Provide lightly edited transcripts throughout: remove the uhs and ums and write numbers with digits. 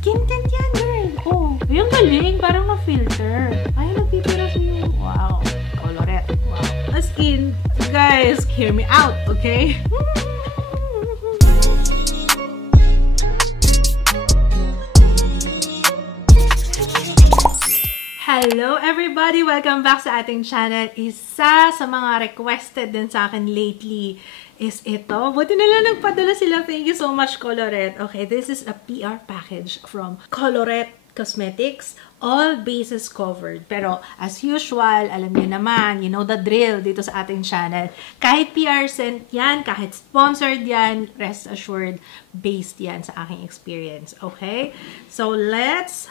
Skin tint yan, girl. Oh, yung galing. Parang na-filter. Ay, nagtitira sa'yo. Wow. Colorette. Wow. As in, guys, hear me out, okay? Hello everybody! Welcome back sa ating channel. Isa sa mga requested din sa akin lately is ito. Buti na lang nagpadala sila. Thank you so much, Colorette. Okay, this is a PR package from Colorette Cosmetics. All bases covered. Pero as usual, alam niyo naman, you know the drill dito sa ating channel. Kahit PR sent yan, kahit sponsored yan, rest assured, based yan sa aking experience. Okay? So let's...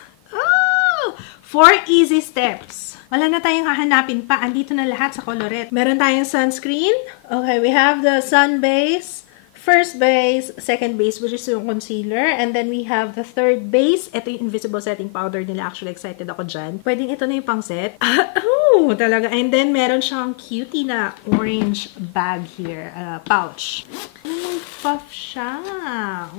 4 easy steps. Wala na tayong hahanapin pa. Andito na lahat sa Colorette. Meron tayong sunscreen. Okay, we have the sun base, first base, second base, which is yung concealer. And then we have the third base. Ito yung invisible setting powder nila. Actually, excited ako dyan. Pwedeng ito na yung pang set. Oh, talaga. And then meron siyang cutie na orange bag here. Pouch. Puff siya.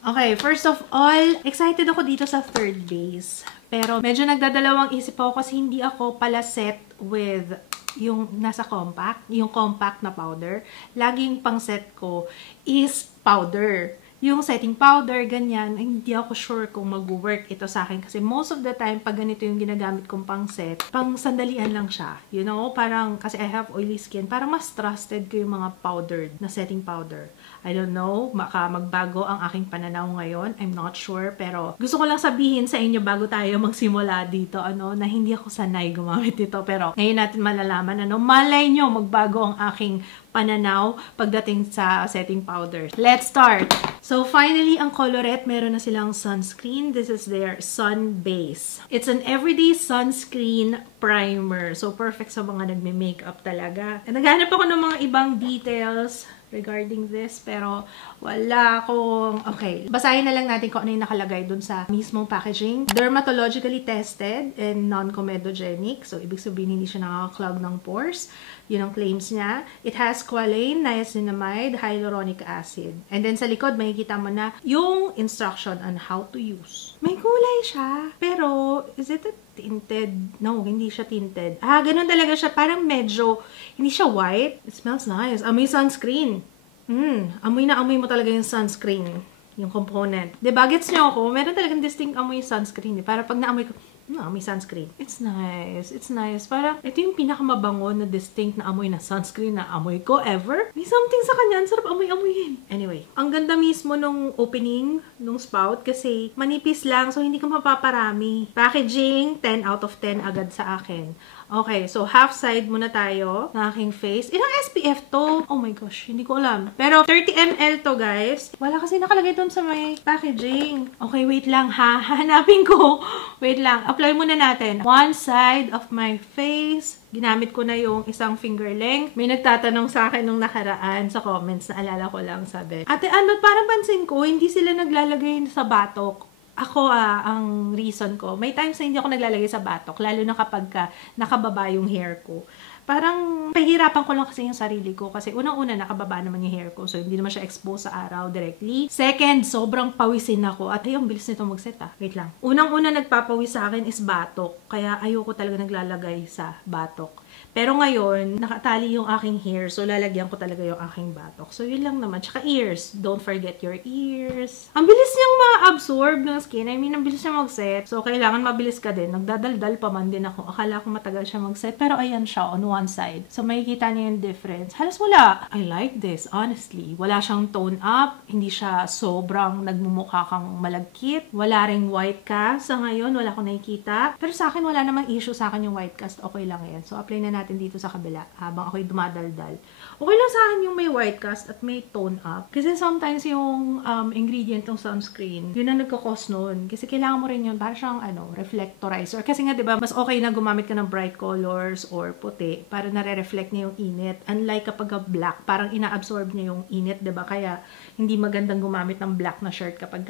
Okay, first of all, excited ako dito sa third base. Pero medyo nagdadalawang isip ako kasi hindi ako pala set with yung nasa compact, yung compact na powder. Laging pang set ko is powder. Yung setting powder, ganyan, hindi ako sure kung mag-work ito sa akin. Kasi most of the time, pag ganito yung ginagamit kong pang set, pang sandalian lang siya. You know, parang, kasi I have oily skin, parang mas trusted ko yung mga powdered na setting powder. I don't know, baka magbago ang aking pananaw ngayon. I'm not sure, pero gusto ko lang sabihin sa inyo bago tayo magsimula dito, na hindi ako sanay gumamit nito. Pero ngayon natin malalaman, malay nyo magbago ang aking pananaw pagdating sa setting powder. Let's start! So finally, ang Colorette, meron na silang sunscreen. This is their sun base. It's an everyday sunscreen primer. So perfect sa mga nagme-makeup talaga. And naghanap ako ng mga ibang details regarding this, pero wala akong... Okay, basahin na lang natin kung ano yung nakalagay dun sa mismong packaging. Dermatologically tested and non-comedogenic. So, ibig sabihin, hindi siya nakaka-clog ng pores. Yun ang claims niya. It has squalane, niacinamide, hyaluronic acid. And then sa likod, makikita mo na yung instruction on how to use. May kulay siya. Pero, is it a tinted? No, hindi siya tinted. Ganun talaga siya. Parang medyo, hindi siya white. It smells nice. Amoy sunscreen. Amoy na amoy mo talaga yung sunscreen. Yung component. Diba, gets nyo ako? Meron talagang distinct amoy sunscreen. Para pag naamoy ko, amoy sunscreen. It's nice. It's nice. Parang, ito yung pinakamabango na distinct na amoy na sunscreen na amoy ko ever. May something sa kanya. Ang sarap amoy-amoyin. Anyway, ang ganda mismo nung opening, nung spout, kasi manipis lang, so hindi ko mapaparami. Packaging, 10 out of 10 agad sa akin. Okay, so half side muna tayo ng aking face. Ilang SPF to? Oh my gosh, hindi ko alam. Pero 30 ml to, guys. Wala kasi nakalagay dun sa may packaging. Okay, wait lang ha. Hahanapin ko. Wait lang. Apply muna natin. One side of my face. Ginamit ko na yung isang finger length. May nagtatanong sa akin nung nakaraan sa comments, naalala ko lang, sabi, Ate, parang pansin ko, hindi sila naglalagay sa batok. Ako, ang reason ko, may times na hindi ako naglalagay sa batok, lalo na kapag nakababa yung hair ko. Parang pahirapan ko lang kasi yung sarili ko kasi unang-una nakababa naman yung hair ko, so hindi naman siya exposed sa araw directly. Second, sobrang pawisin ako at ay, ang bilis nito mag-set Wait lang. Unang-una nagpapawis sa akin is batok, kaya ayoko talaga naglalagay sa batok. Pero ngayon, nakatali yung aking hair, so lalagyan ko talaga yung aking batok. So yun lang naman. Tsaka ears. Don't forget your ears. Ang bilis niyang ma-absorb ng skin. I mean, ang bilis niya mag-set. So kailangan mabilis ka din. Nagdadaldal pa man din ako. Akala ko matagal siya mag-set. Pero ayan siya on one side. So makikita niyo yung difference. Halos wala. I like this, honestly. Wala siyang tone up. Hindi siya sobrang nagmumukha kang malagkit. Wala ring white cast. Sa ngayon, wala akong nakikita. Pero sa akin, wala namang issue sa akin yung white cast. Okay lang yan. So apply na natin dito sa kabila habang ako'y dumadaldal. Okay lang sa akin yung may white cast at may tone up. Kasi sometimes yung ingredient ng sunscreen, yun ang nagkakos nun. Kasi kailangan mo rin yun para siyang reflectorizer. Kasi nga, diba, mas okay na gumamit ka ng bright colors or puti para nare-reflect niya yung init. Unlike kapag black, parang ina-absorb niya yung init, diba? Kaya hindi magandang gumamit ng black na shirt kapag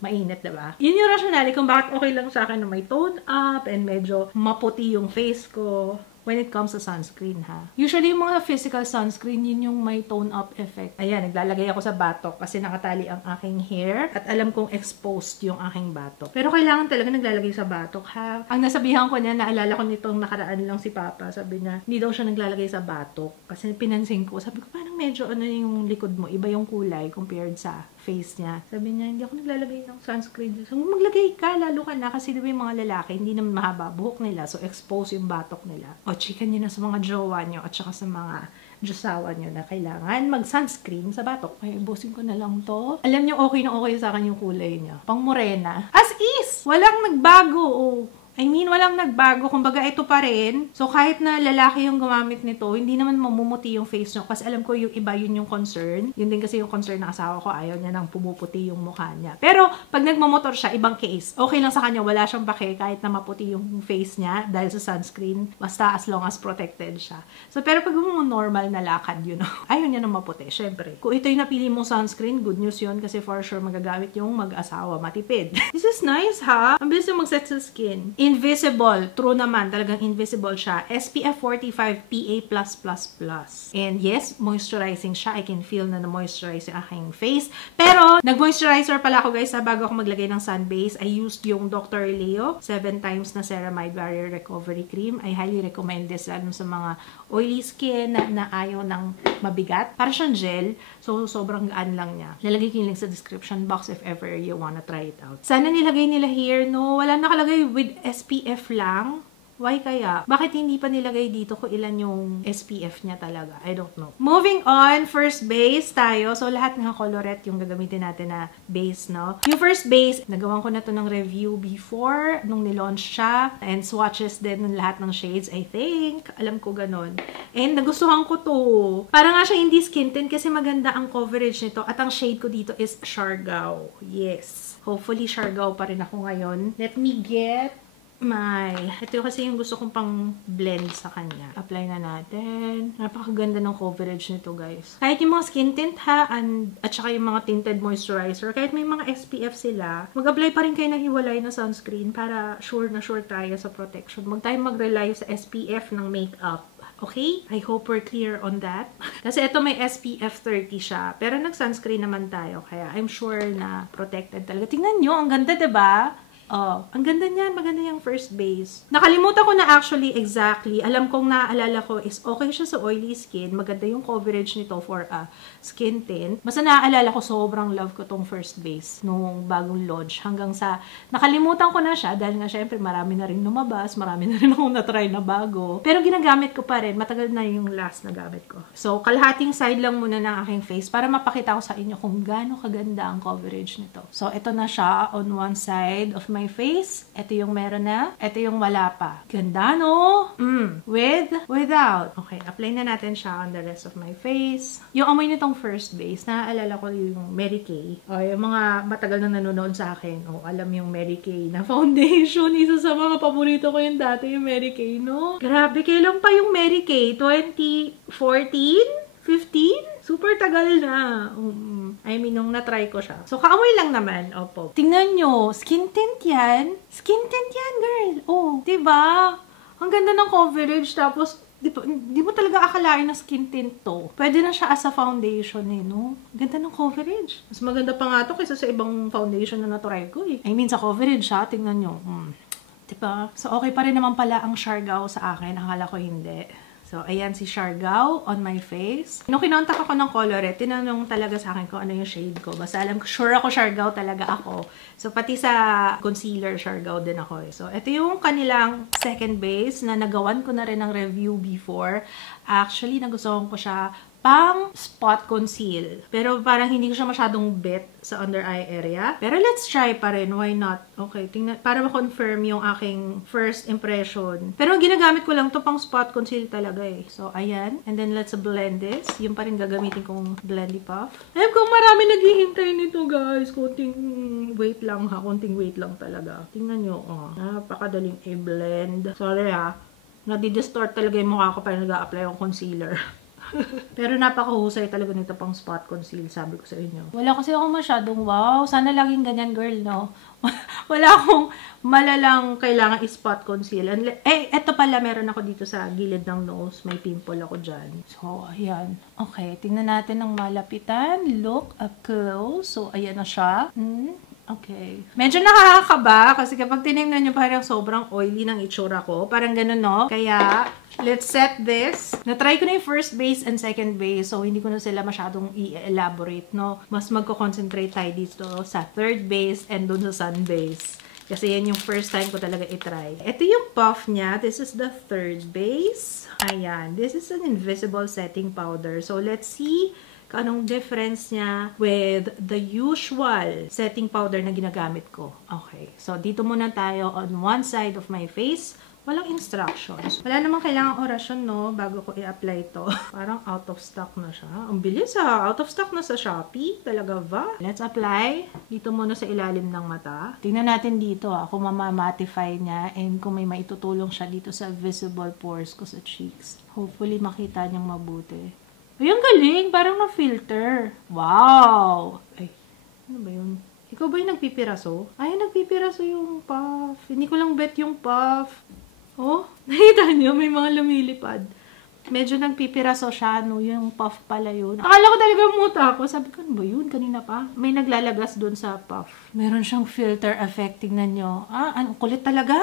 mainit, diba? Yun yung rationale kung bakit okay lang sa akin na may tone up and medyo maputi yung face ko. when it comes to sunscreen, ha. Usually, yung mga physical sunscreen, yun yung may tone-up effect. Ayan, naglalagay ako sa batok kasi nakatali ang aking hair at alam kong exposed yung aking batok. Pero kailangan talaga naglalagay sa batok, ha. Ang nasabihan ko niya, naalala ko nitong nakaraan lang si Papa, sabi niya, hindi daw siya naglalagay sa batok. Kasi pinansin ko, sabi ko, parang medyo ano yung likod mo, iba yung kulay compared sa face niya. Sabi niya, hindi ako naglalagay ng sunscreen. So, maglagay ka, lalo ka na. Kasi diba yung mga lalaki, hindi naman mahaba buhok nila. So, expose yung batok nila. O, chika nyo na sa mga jowa nyo at saka sa mga Diyosawa nyo na kailangan mag-sunscreen sa batok. Ay, ibusin ko na lang to. Alam nyo, okay na okay sa akin yung kulay niya. Pang morena. As is! Walang nagbago. Oh. I mean, walang nagbago. Kumbaga, ito pa rin. So, kahit na lalaki yung gumamit nito, hindi naman mamumuti yung face nyo. Kasi alam ko yung iba, yun yung concern. Yun din kasi yung concern ng asawa ko. Ayaw niya nang pumuputi yung mukha niya. Pero, pag nagmamotor siya, ibang case. Okay lang sa kanya. Wala siyang pake kahit na maputi yung face niya dahil sa sunscreen. Basta as long as protected siya. So, pero pag normal na lakad, you know, ayaw niya nang maputi. Syempre. Kung ito yung napili mong sunscreen, good news yun. Kasi for sure, magagamit yung mag-asawa. Matipid. This is nice, ha? Ang bilis yung mag-set sa skin. Invisible. True naman. Talagang invisible siya. SPF 45 PA+++. And yes, moisturizing siya. I can feel na na-moisturize yung aking face. Pero, nag-moisturizer pala ako guys bago ako maglagay ng sun base. I used yung Dr. Leo 7 times na Ceramide Barrier Recovery Cream. I highly recommend this lalo sa mga oily skin na ayaw ng mabigat. Para siyang gel. So, sobrang gaan lang niya. Lalagay ko yung link sa description box if ever you wanna try it out. Sana nilagay nila here, no? Wala nakalagay with SPF lang. Why kaya? Bakit hindi pa nilagay dito kung ilan yung SPF niya talaga? I don't know. Moving on, first base tayo. So, lahat ng colorette yung gagamitin natin na base, no? Yung first base, nagawan ko na to ng review before, nung nilaunch siya. And swatches din ng lahat ng shades, I think. Alam ko ganun. And nagustuhan ko to. Para nga siya hindi skin tint kasi maganda ang coverage nito. At ang shade ko dito is Siargao. Yes. Hopefully, Siargao pa rin ako ngayon. Let me get ito kasi yung gusto kong pang blend sa kanya. Apply na natin. Napakaganda ng coverage nito, guys. Kahit yung mga skin tint ha, at saka yung mga tinted moisturizer, kahit may mga SPF sila, mag-apply pa rin kayo na hiwalay na sunscreen para sure na sure tayo sa protection. Huwag tayong mag-rely sa SPF ng makeup. Okay? I hope we're clear on that. Kasi ito may SPF 30 siya. Pero nag-sunscreen naman tayo. Kaya I'm sure na protected talaga. Tingnan nyo, ang ganda, diba? Oh, ang ganda niyan. Maganda yung first base. Nakalimutan ko na actually exactly. Alam kong naaalala ko is okay siya sa oily skin. Maganda yung coverage nito for a skin tint. Basta naaalala ko sobrang love ko tong first base nung bagong launch. Hanggang sa nakalimutan ko na siya dahil nga syempre marami na rin lumabas. Marami na rin akong na-try na bago. Pero ginagamit ko pa rin. Matagal na yung last na gamit ko. So, kalahating side lang muna ng aking face para mapakita ko sa inyo kung gaano kaganda ang coverage nito. So, ito na siya on one side of my face. Ito yung meron na. Ito yung wala pa. Ganda, no? With, without. Okay, apply na natin siya on the rest of my face. Yung amoy nitong first base, naaalala ko yung Mary Kay. O, yung mga matagal na nanonood sa akin. O, alam yung Mary Kay na foundation. Isa sa mga paborito ko yung dati, yung Mary Kay, no? Grabe, kailan pa yung Mary Kay? 2014? 15? Super tagal na. I mean, nung na-try ko siya. So, kaamoy lang naman. Opo. Tingnan nyo. Skin tint yan. Skin tint yan, girl. Oh, diba? Ang ganda ng coverage. Tapos, di mo talaga akalain na skin tint to. Pwede na siya as a foundation eh, no? Ganda ng coverage. Mas maganda pa nga to kaysa sa ibang foundation na na-try ko eh. I mean, sa coverage ha. Tingnan nyo. Diba? So, okay pa rin naman pala ang Siargao sa akin. Akala ko hindi. So, ayan si Siargao on my face. Nung kinontak ako ng colorette, tinanong talaga sa akin kung ano yung shade ko. Basta alam ko, sure ako Siargao talaga ako. So, pati sa concealer, Siargao din ako eh. So, ito yung kanilang second base na nagawan ko na rin ng review before. Actually, nagustuhan ko siya pang spot conceal. Pero parang hindi ko siya masyadong bet sa under eye area. Pero let's try pa rin. Why not? Okay, tingnan. Para ma-confirm yung aking first impression. Pero ang ginagamit ko lang to pang spot conceal talaga eh. So, ayan. And then let's blend this. Yung pa rin gagamitin kong blendy puff. Alam ko marami naghihintay nito guys. Konting wait lang ha. Konting wait lang talaga. Tingnan nyo. Oh, napakadaling i-blend. Sorry ha. Nadi-distort talaga yung mukha ko para nag-a-apply yung concealer. Pero napakahusay talaga nito pang spot conceal, sabi ko sa inyo. Wala kasi ako masyadong wow. Sana laging ganyan, girl, no? Wala akong malalang kailangan i-spot conceal. Eto pala, meron ako dito sa gilid ng nose. May pimple ako dyan. So, ayan. Okay, tingnan natin ng malapitan. Look up close. So, ayan na siya. Okay. Medyo nakakakaba kasi kapag tinignan nyo parang sobrang oily ng itsura ko. Parang ganun, no? Kaya, let's set this. Na-try ko na yung first base and second base. So, hindi ko na sila masyadong i-elaborate, no? Mas magko-concentrate tayo dito sa third base and dun sa sun base. Kasi yan yung first time ko talaga i-try. Ito yung puff niya. This is the third base. Ayan. This is an invisible setting powder. So, let's see anong difference niya with the usual setting powder na ginagamit ko. Okay. So, dito muna tayo on one side of my face. Walang instructions. Wala namang kailangang orasyon, no? Bago ko i-apply to. Parang out of stock na siya. Ang bilis, ha? Out of stock na sa Shopee. Talaga ba? Let's apply. Dito muna sa ilalim ng mata. Tingnan natin dito, ha? Kung mamamattify niya and kung may maitutulong siya dito sa visible pores ko sa cheeks. Hopefully, makita niyang mabuti. Ay, ang galing! Parang na-filter. Wow! Ay, ano ba yun? Ikaw ba yung nagpipiraso? Ay, nagpipiraso yung puff. Hindi ko lang bet yung puff. Oh, nakita niyo? May mga lumilipad. Medyo nagpipiraso siya, no? Yung puff pala yun. Akala ko talaga muta ako. Sabi ko, ano ba yun? Kanina pa. May naglalagas dun sa puff. Meron siyang filter effect. Tingnan nyo. Ang kulit talaga.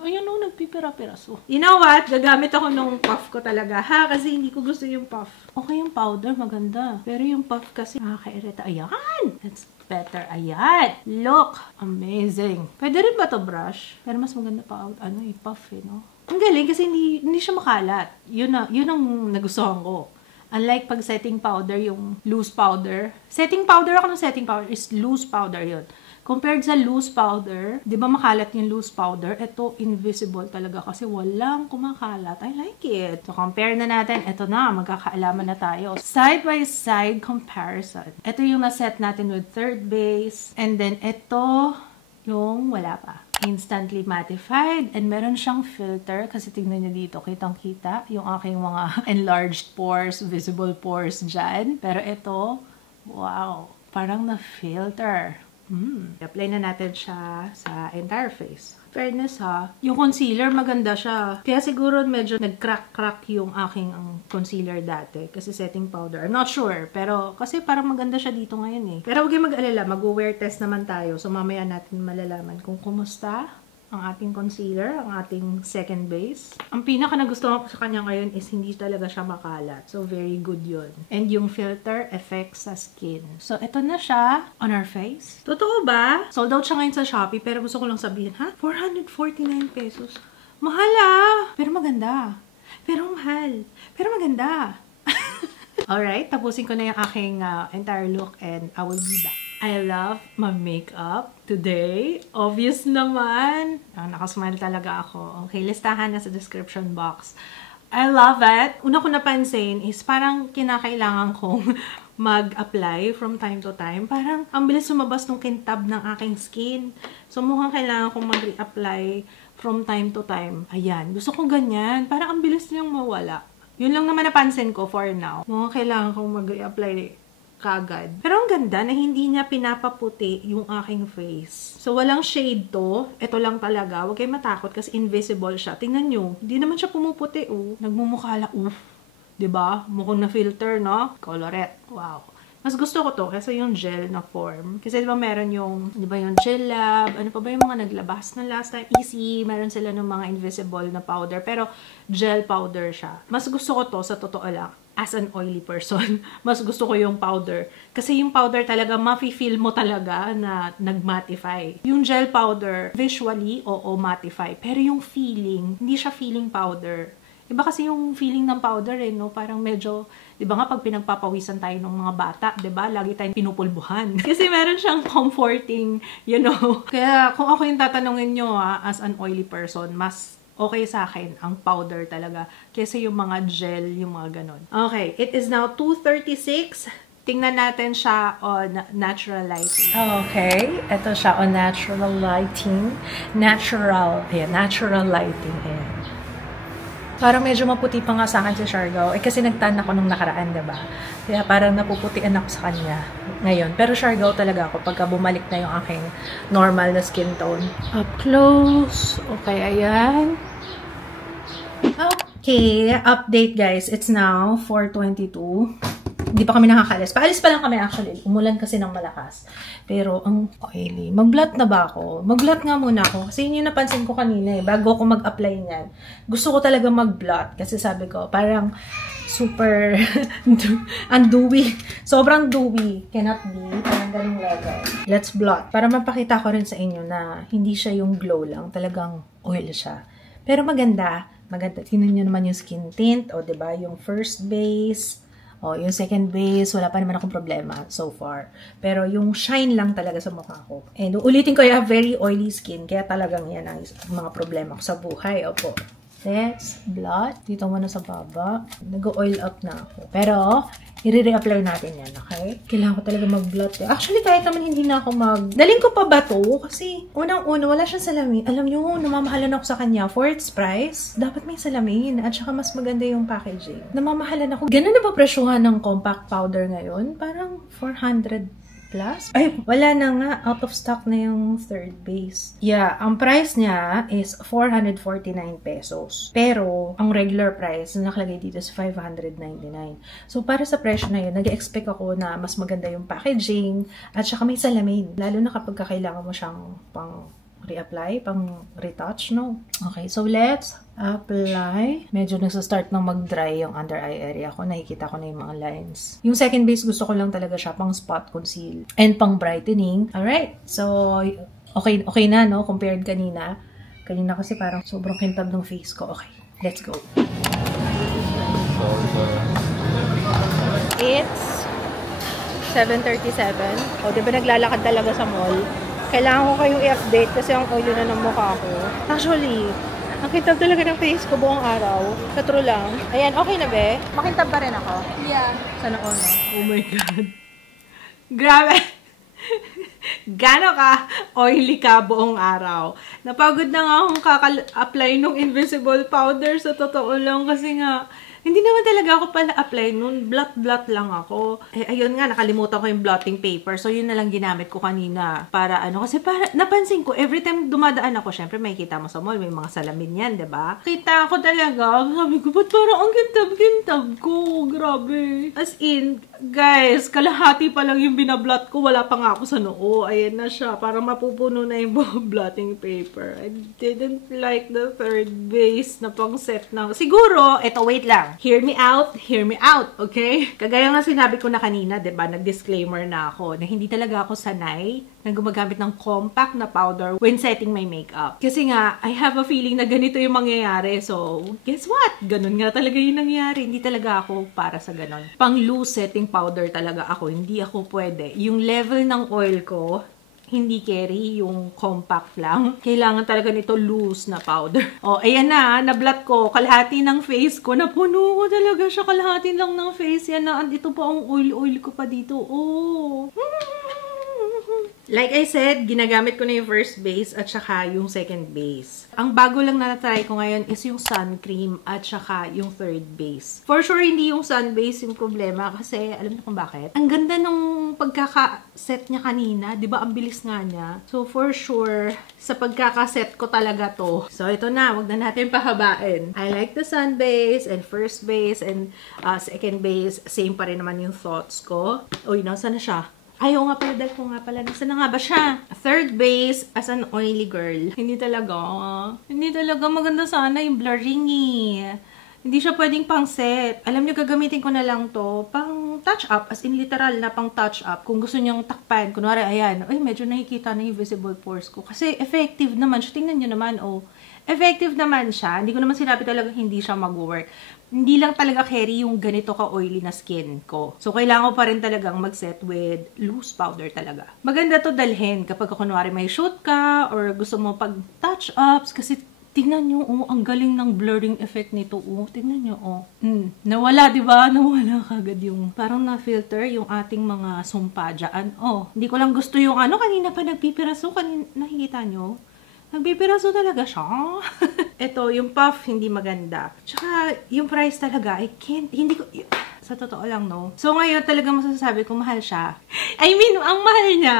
Ayun, no? Nagpipira-piraso. You know what? Gagamit ako nung puff ko talaga, ha? Kasi hindi ko gusto yung puff. Okay, yung powder, maganda. Pero yung puff kasi, nakakairita. Ayan! That's better. Ayan! Look! Amazing. Pwede rin ba to brush? Pero mas maganda pa, yung puff, no? Ang galing kasi hindi siya makalat. Yun ang nagustuhan ko. Unlike pag setting powder, yung loose powder. Setting powder ako ng setting powder is loose powder yun. Compared sa loose powder, di ba makalat yung loose powder? Ito, invisible talaga kasi walang kumakalat. I like it. So, compare na natin. Ito na, magkakaalaman na tayo. Side-by-side comparison. Ito yung naset natin with third base. And then, ito yung wala pa. Instantly mattified. And meron siyang filter. Kasi tingnan nyo dito, kitang-kita yung aking mga enlarged pores, visible pores dyan. Pero ito, wow, parang na-filter. Apply na natin siya sa entire face. Fairness, ha, yung concealer maganda siya. Kaya siguro medyo nag-crack-crack yung aking concealer dati. Kasi setting powder. I'm not sure. Pero kasi parang maganda siya dito ngayon, eh. Pero huwag kayong mag-alala. Mag-wear test naman tayo. So mamaya natin malalaman kung kumusta ang ating concealer, ang ating second base. Ang pinaka nagustuhan ko sa kanya ngayon is hindi talaga siya makalat. So, very good yun. And yung filter effects sa skin. So, ito na siya on our face. Totoo ba? Sold out siya ngayon sa Shopee, pero gusto ko lang sabihin, ha? 449 pesos. Mahal, ah! Pero maganda. Pero mahal. Pero maganda. Alright, tapusin ko na yung aking entire look and I will be back. I love my makeup today. Obvious naman. Nakasmile talaga ako. Okay, listahan na sa description box. I love it. Una ko napansin is parang kinakailangan kong mag-apply from time to time. Parang ang bilis sumabas ng kintab ng aking skin. So mukhang kailangan kong mag-reapply from time to time. Ayan. Gusto ko ganyan. Parang ang bilis niyang mawala. Yun lang naman napansin ko for now. Mukhang kailangan kong mag-reapply kagad. Pero ang ganda na hindi niya pinapaputi yung aking face. So, walang shade to. Ito lang talaga. Huwag kayong matakot kasi invisible siya. Tingnan nyo. Hindi naman siya pumuputi, oh. Nagmumukhala, diba? Mukhang na filter, no? Colorette. Wow. Mas gusto ko to kasi yung gel na form. Kasi diba meron yung, diba yung Gel Lab, ano pa ba yung mga naglabas na last time? Easy, meron sila ng mga invisible na powder. Pero gel powder siya. Mas gusto ko to sa totoo lang. As an oily person, mas gusto ko yung powder. Kasi yung powder talaga, mafe-feel mo talaga na nag-mattify. Yung gel powder, visually, oo, mattify. Pero yung feeling, hindi siya feeling powder. Iba kasi yung feeling ng powder, eh, no? Parang medyo, di ba nga, pag pinagpapawisan tayo ng mga bata, di ba, lagi tayong pinupulbuhan. Kasi meron siyang comforting, you know. Kaya kung ako yung tatanungin nyo, as an oily person, mas okay sa akin ang powder talaga kaysa yung mga gel, yung mga ganon. Okay, it is now 2:36. Tingnan natin siya on natural lighting. Okay, ito siya on natural lighting. Natural lighting. Ayan. Parang medyo maputi pa nga sa akin si Siargao. Kasi nagtan ako nung nakaraan, diba? Kaya parang napuputian ako sa kanya ngayon. Pero Siargao talaga ako pagka bumalik na yung aking normal na skin tone. Up close. Okay, ayan. Okay, update guys. It's now 4:22. Hindi pa kami nakakalis. Paalis pa lang kami actually. Umulan kasi ng malakas. Pero ang oily. Mag-blot na ba ako? Mag-blot nga muna ako. Kasi yun yung napansin ko kanina eh. Bago ako mag-apply niyan. Gusto ko talaga mag-blot. Kasi sabi ko, parang super undewy. Sobrang dewy. Cannot be. Parang ganung level. Let's blot. Para mapakita ko rin sa inyo na hindi siya yung glow lang. Talagang oil siya. Pero maganda. Maganda. Tingnan nyo naman yung skin tint. O diba? Yung first base. O, yung second base, wala pa naman akong problema so far. Pero yung shine lang talaga sa mukha ko. And ulitin ko, I have very oily skin. Kaya talagang yan ang mga problema ko sa buhay. Opo. Let's blot. Dito muna sa baba. Nag-oil up na ako. Pero, i-re-apply natin yan, okay? Kailangan ko talaga mag-blot. Actually, kahit naman hindi na ako Daling ko pa ba to? Kasi, unang-una, wala siyang salamin. Alam nyo, namamahalan ako sa kanya. For its price, dapat may salamin. At saka mas maganda yung packaging. Namamahalan ako. Ganun na ba presyuhan ng compact powder ngayon? Parang 400 plus? Ay, wala na nga. Out of stock na yung third base. Yeah, ang price niya is 449 pesos. Pero, ang regular price na nakalagay dito is 599. So, para sa presyo na yun, nag-expect ako na mas maganda yung packaging at saka may salamin. Lalo na kapag kailangan mo siyang pang reapply, pang retouch, no? Okay, so let's apply. Medyo nagsa-start ng mag-dry yung under eye area ko. Nakikita ko na yung mga lines. Yung second base, gusto ko lang talaga siya pang spot conceal and pang brightening. Alright, so okay na, no? Compared kanina. Kanina kasi parang sobrang kintab ng face ko. Okay, let's go. It's 7:37. O, diba naglalakad talaga sa mall? Kailangan ko kayong i-update kasi ang oily na ng mukha ko. Actually, ang kintab talaga ng face ko buong araw. Sa true lang. Ayan, okay na be? Makintab ba rin ako? Yeah. Sana all, no? Oh my God. Grabe! Gano'n ka oily ka buong araw. Napagod na nga akong kaka-apply nung invisible powder sa totoo lang kasi nga hindi naman talaga ako pala apply nun. Blot lang ako. Eh, ayun nga, nakalimutan ko yung blotting paper. So, yun na lang ginamit ko kanina. Para ano, kasi para, napansin ko, every time dumadaan ako, syempre may kita mo sa mall, may mga salamin yan, diba? Kita ko talaga. Sabi ko, ba't parang ang kintab-kintab ko? Grabe. As in, guys, kalahati pa lang yung binablot ko. Wala pa nga ako sa noo. Ayan na siya. Parang mapupuno na yung blotting paper. I didn't like the third base na pang set na. Siguro, eto, wait lang. Hear me out, okay? Kagaya nga sinabi ko na kanina, diba, nag-disclaimer na ako na hindi talaga ako sanay na gumagamit ng compact na powder when setting my makeup. Kasi nga, I have a feeling na ganito yung mangyayari. So, guess what? Ganun nga talaga yung nangyayari. Hindi talaga ako para sa ganun. Pang loose setting powder talaga ako. Hindi ako pwede. Yung level ng oil ko, hindi carry yung compact lang. Kailangan talaga nito loose na powder. O, ayan na, na-blot ko. Kalahati ng face ko. Napuno ko talaga siya. Kalahati lang ng face. Yan na, ito pa ang oil ko pa dito. Oh. Like I said, ginagamit ko na yung first base at saka yung second base. Ang bago lang na na-try ko ngayon is yung sun cream at saka yung third base. For sure, hindi yung sun base yung problema kasi alam niyo kung bakit? Ang ganda nung pagkaka-set niya kanina. Diba, ang bilis nga niya. So, for sure, sa pagkaka-set ko talaga to. So, ito na. Wag na natin pahabain. I like the sun base and first base and second base. Same pa rin naman yung thoughts ko. Uy, nasa na siya? Ayaw nga pala, dahil ko nga pala. Nasaan na nga ba siya? Third base as an oily girl. Hindi talaga. Hindi talaga maganda sana yung blurring eh. Hindi siya pwedeng pang set. Alam nyo, gagamitin ko na lang to pang touch up. As in literal na pang touch up. Kung gusto nyong takpan. Kunwari, ayan. Ay, medyo nakikita na yung visible pores ko. Kasi effective naman siya. Tingnan nyo naman, oh. Effective naman siya. Hindi ko naman sinabi talaga hindi siya mag-work. Hindi lang talaga carry yung ganito ka-oily na skin ko. So, kailangan ko pa rin talagang mag-set with loose powder talaga. Maganda to dalhin kapag kunwari may shoot ka or gusto mo pag-touch-ups kasi tingnan nyo, oh, ang galing ng blurring effect nito, oh. Tingnan nyo, oh. Nawala, di ba? Nawala kagad yung parang na-filter yung ating mga sumpa dyan. Oh, hindi ko lang gusto yung ano, kanina pa nagpipiraso. Nakikita nyo? Nagbibiraso talaga siya. Ito, yung puff, hindi maganda. Tsaka, yung price talaga, hindi ko, sa totoo lang, no? So, ngayon talaga masasabi ko, mahal siya. I mean, ang mahal niya,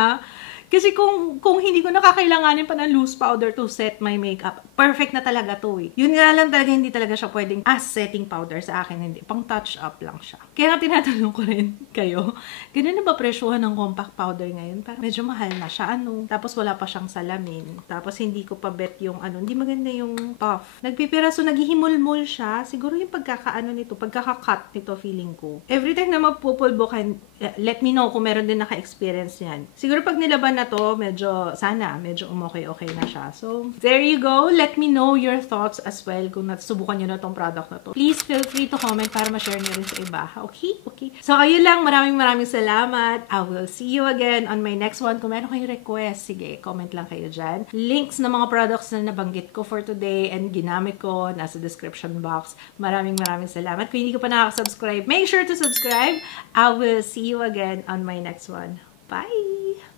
kasi kung hindi ko nakakailanganin pa ng loose powder to set my makeup, perfect na talaga to eh. Yun nga lang talaga, hindi talaga siya pwedeng as setting powder sa akin, hindi. Pang touch up lang siya. Kaya nga tinatanong ko rin kayo, ganun na ba presyohan ng compact powder ngayon? Parang medyo mahal na siya, ano. Tapos wala pa siyang salamin. Tapos hindi ko pa bet yung ano, hindi maganda yung puff. Nagpipiraso, naghihimulmul siya. Siguro yung pagkakaano nito, pagkakakat nito feeling ko. Every time na magpupulbokan, let me know kung meron din naka-experience yan. Siguro pag nilaban na to, medyo okay na siya. So, there you go. Let me know your thoughts as well kung nasubukan nyo na tong product na to. Please feel free to comment para ma-share nyo rin sa iba. Okay? Okay. So, ayun lang. Maraming salamat. I will see you again on my next one. Kung meron kayong request, sige, comment lang kayo dyan. Links ng mga products na nabanggit ko for today and ginamit ko nasa description box. Maraming salamat. Kung hindi ko pa nakaka-subscribe, make sure to subscribe. I will see you again on my next one. Bye!